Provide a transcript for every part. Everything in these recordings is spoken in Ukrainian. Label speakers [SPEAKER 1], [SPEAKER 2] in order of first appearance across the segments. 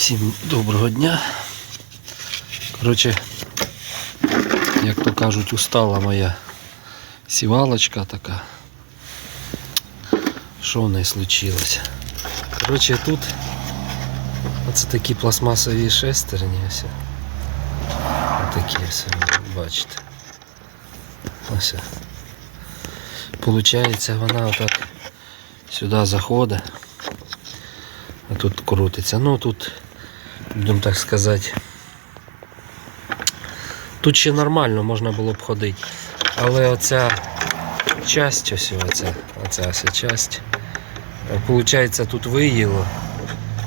[SPEAKER 1] Всім доброго дня. Коротше, як то кажуть, устала моя сівалочка така. Що в неї случилось? Коротше, тут оце такі пластмасові шестерні ось. Отакі ось, бачите. Ось. Получається, вона отак сюди заходить. А тут крутиться. Ну тут, будемо так сказати, тут ще нормально можна було б ходити. Але оця часть, ось оця, оця ось часть, виходить, тут виїло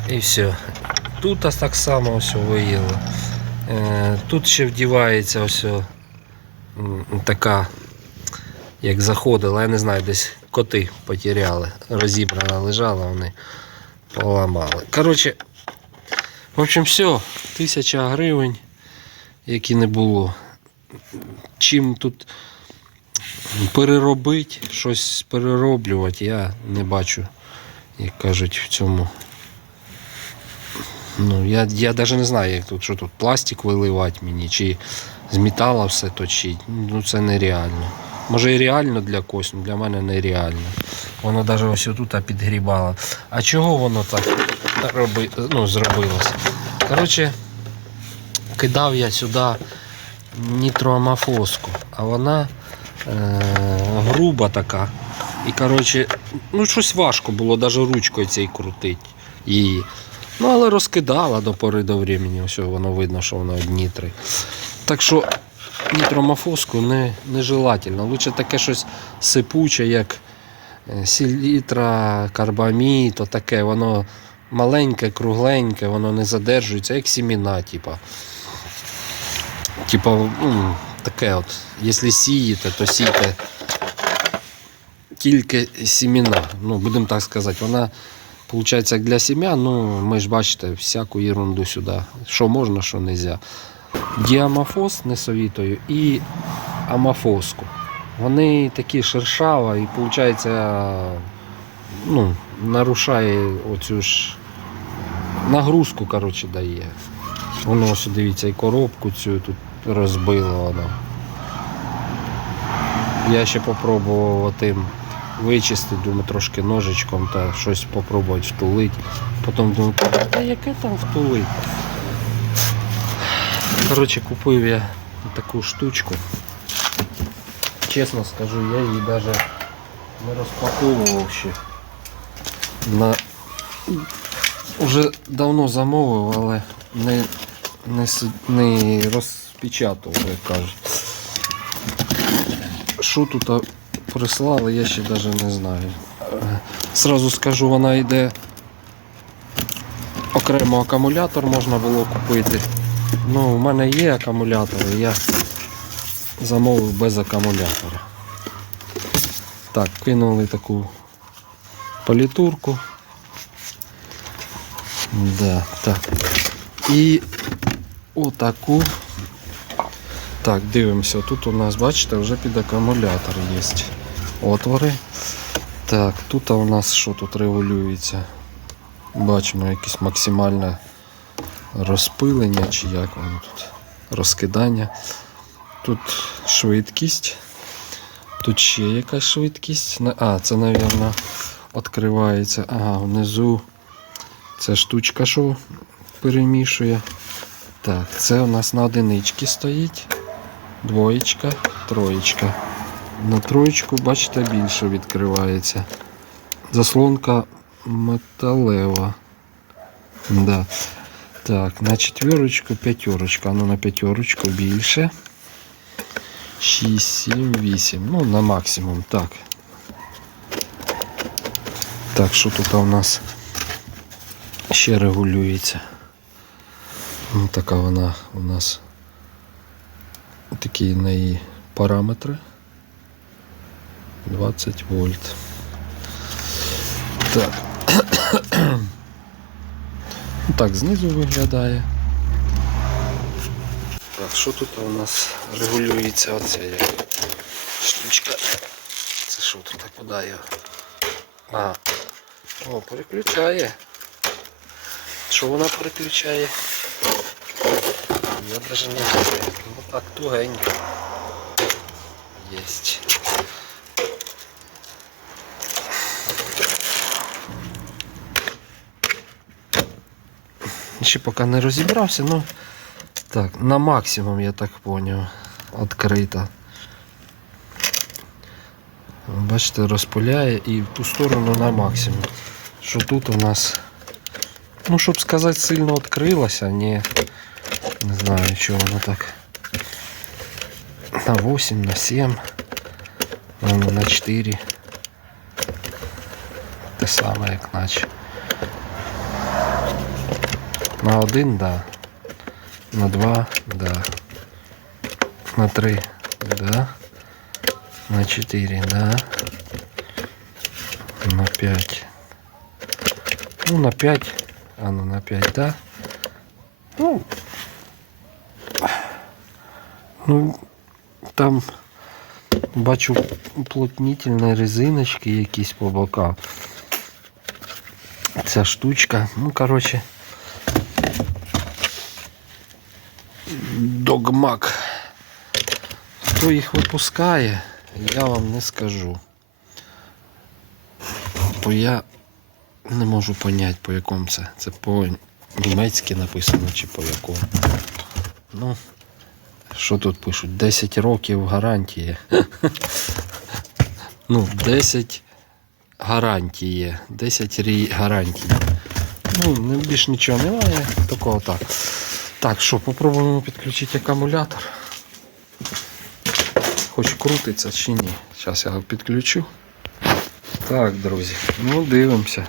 [SPEAKER 1] і все. Тут ось так само все виїло. Е, Тут ще вдівається ось така, як заходила, я не знаю, десь коти потеряли, розібрана лежала вони поламали. Коротше, в общем, все, тисяча гривень, які не було. Чим тут переробити, щось перероблювати, я не бачу, як кажуть, в цьому. Ну, я, я навіть не знаю, як тут, що тут пластик виливати мені, чи з металу все точить. Ну це нереально. Може і реально для когось, але для мене нереально. Воно навіть ось тут підгрібало. А чого воно так роби, ну, зробилося? Коротше, кидав я сюди нітроамофоску, а вона е, груба така. І коротше, ну щось важко було навіть ручкою цей крутити її. Ну, але розкидала до пори до времени, ось воно видно, що воно одні три. Так що нітромофоску не, нежелательно. Лучше таке щось сипуче, як е, селітра, карбамід, то таке, воно маленьке, кругленьке, воно не задержується, як сіміна, типа. Типа, таке от. Якщо сієте, то сійте тільки сіміна. Ну, будемо так сказати, вона. Получається, як для сім'ян, ну ми ж бачите, всяку ерунду сюди. Що можна, що не можна. Діамофос не совітую і амофоску. Вони такі шершава і виходить, ну, нарушає оцю ж нагрузку, коротше, дає. Воно ось дивіться, і коробку цю тут розбило воно. Я ще попробував отим вичистити, думаю, трошки ножичком та щось спробувати втулити. Потім думаю, а яке там втулити? Коротше, купив я таку штучку. Чесно скажу, я її навіть не розпаковував ще. На... Уже давно замовив, але не, не, не розпечатував, як кажуть. Що тут прислали, я ще навіть не знаю. Сразу скажу, вона йде окремо акумулятор можна було купити. Ну, у мене є акумулятори, я замовив без акумулятора. Так, кинули таку політурку. Да, так. І отаку. Так, дивимося. Тут у нас, бачите, вже під акумулятор є отвори. Так, тут у нас що тут регулюється? Бачимо якесь максимальне розпилення чи як воно тут розкидання. Тут швидкість. Тут ще якась швидкість. А, це, мабуть, відкривається. Ага, внизу це штучка, що перемішує. Так, це у нас на одиничці стоїть. Двоєчка, троєчка. На троєчку, бачите, більше відкривається. Заслонка металева. Да. Так, на четверочку, п'ятерочка. Ну на п'ятерочку більше. 6, 7, 8. Ну, на максимум. Так. Так, що тут у нас ще регулюється? Ну, така вона у нас. Такі неї параметри. 20 вольт. Так. Так, знизу виглядає. Так, що тут у нас регулюється оця штучка? Це що тут куди я? А. О, переключає. Що вона переключає? Я навіть не знаю. Ну так тугенько. Єсть. Ще поки не розібрався, ну так, на максимум, я так поняв, відкрита. Бачите, розпиляє і в ту сторону на максимум. Що тут у нас, ну щоб сказати, сильно відкрилося, ні. Не знаю, чого воно так. На 8, на 7, ну, на 4. Те саме, як наче. На 1, да. На 2, да. На 3, да. На 4, да. На 5. Ну, на 5. А ну на 5, да. Ну, ну там бачу уплотнительні резиночки якісь по бокам. Ця штучка. Ну, коротше. Догмак. Хто їх випускає, я вам не скажу. Бо я не можу поняти, по якому це. Це по німецьки написано чи по якому. Ну, що тут пишуть? 10 років гарантії. Ну, 10 гарантії. 10 рі гарантій. Ну, більш нічого немає. Такого так. Так, що, попробуємо підключити акумулятор. Хоч крутиться чи ні. Зараз я його підключу. Так, друзі, ну дивимося.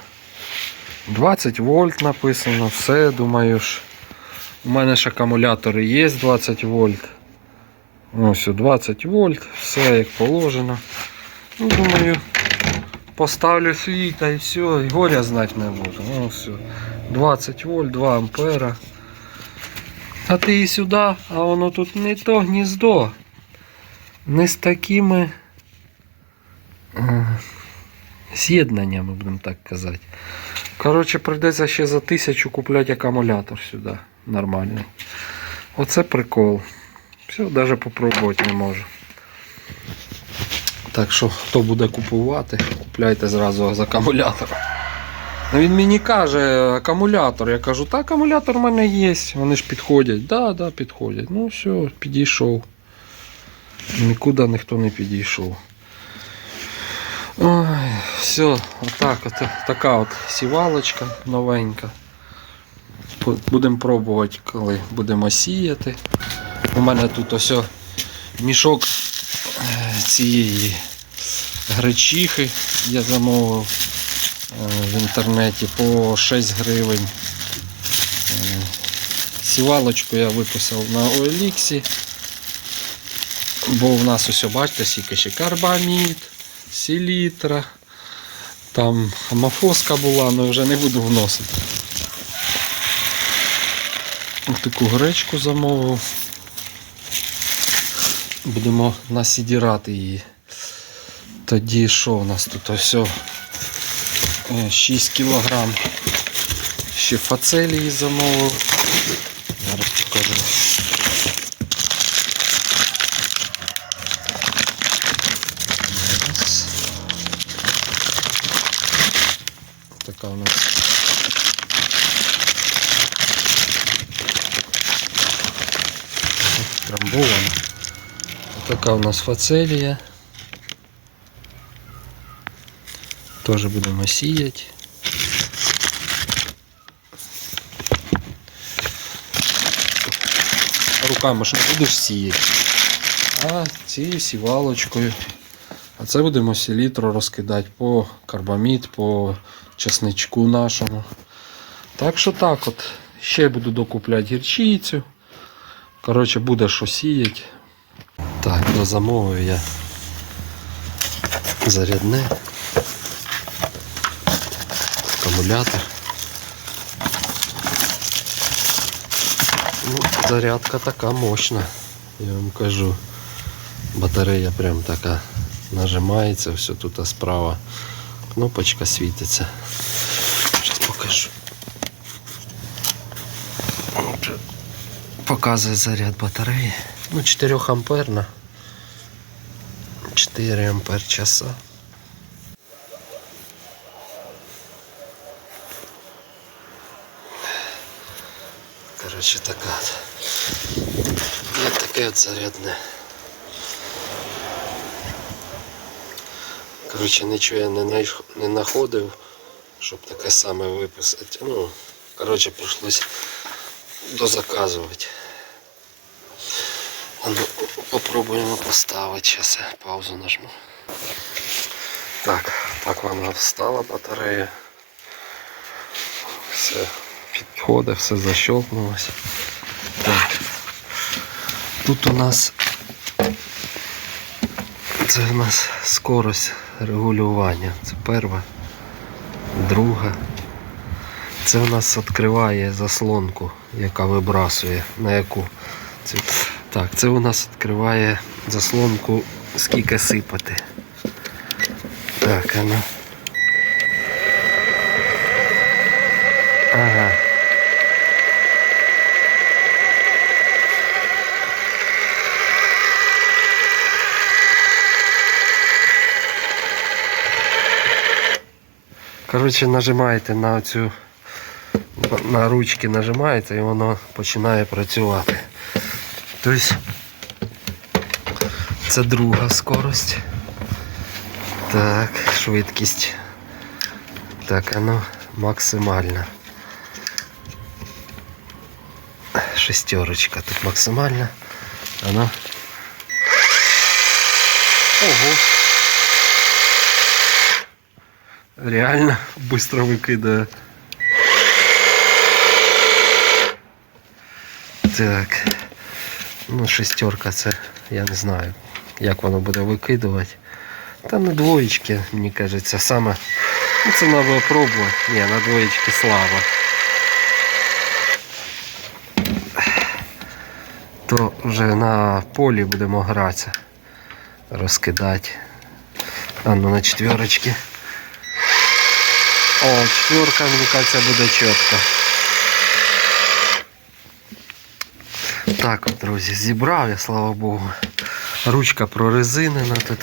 [SPEAKER 1] 20 вольт написано, все, думаю ж. У мене ж акумулятори є 20 вольт. Ось 20 вольт, все як положено. Ну, думаю, поставлю свій та і все, і горя знати не буду. Ну, все. 20 вольт, 2 ампера. А ти і сюди, а воно тут не то гніздо. Не з такими е, з'єднаннями, будемо так казати. Коротше, прийдеться ще за тисячу купляти акумулятор сюди. Нормальний. Оце прикол. Все, навіть попробувати не можу. Так що, хто буде купувати, купляйте зразу з акумулятором. Ну, він мені каже, акумулятор. Я кажу, та акумулятор в мене є. Вони ж підходять. Да, да, підходять. Ну все, підійшов. Нікуди ніхто не підійшов. Ой, все, отак, от, така от сівалочка новенька. Будемо пробувати, коли будемо сіяти. У мене тут ось мішок е, цієї гречихи я замовив е, в інтернеті по 6 гривень. Е, Сівалочку я виписав на OLX. Бо в нас ось, бачите, скільки ще карбамід, селітра, там амофоска була, але вже не буду вносити. Ось таку гречку замовив. Будемо насідірати її. Тоді що у нас тут ось о, е, 6 кілограм. Ще фацелії замовив. Зараз покажу. Раз. Така у нас. Трамбована. Така у нас фацелія. Тоже будемо сіяти. Руками ж будеш сіяти. А цією сівалочкою. А це будемо селітру розкидати по карбамід, по чесничку нашому. Так що так от. Ще буду докупляти гірчицю. Коротше, буде що сіяти. Так, дозамовив я зарядне. Акумулятор. Ну, зарядка така мощна, я вам кажу. Батарея прям така нажимається, все тут справа. Кнопочка світиться. Зараз покажу. Показує заряд батареї. Ну, 4 амперна. 4 ампер часа. Коротше, така. от. Таке от зарядне. Коротше, нічого я не, найш- не знаходив, щоб таке саме виписати. Ну, коротше, прийшлось дозаказувати. Ну, попробуємо поставити. Зараз я паузу нажму. Так, так вона встала батарея. Все підходить, все защелкнулось. Так. Тут у нас це у нас скорость регулювання. Це перша, друга. Це у нас відкриває заслонку, яка вибрасує, на яку. Це, так, це у нас відкриває заслонку, скільки сипати. Так, ну. Ага. Коротше, нажимаєте на цю на ручки нажимаєте і воно починає працювати. Тобто це друга скорость. Так, швидкість. Так, оно максимальна. Шестерочка тут максимальна. Оно. Ого. Реально быстро викидає. Так. Ну, шестерка це я не знаю, як воно буде викидувати. Та на двоєчки, мені кажеться, саме. Ну, це треба пробувати. Ні, на двоєчки слава. То вже на полі будемо гратися. Розкидати. А ну на четверочки. О, четверка, мені кажеться, буде чітко. Так от, друзі, зібрав я, слава Богу. Ручка прорезинена тут.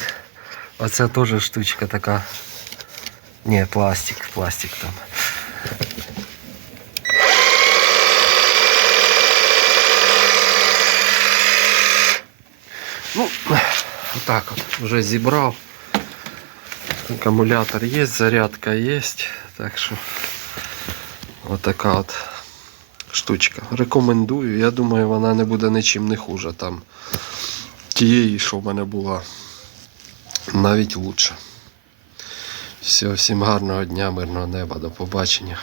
[SPEAKER 1] Оце теж штучка така. Ні, пластик, пластик там. Ну, отак от, вже зібрав. Акумулятор є, зарядка є. Так що отака от Штучка. Рекомендую. Я думаю, вона не буде нічим не хуже там. Тієї, що в мене була. Навіть лучше. Все, всім гарного дня, мирного неба, до побачення.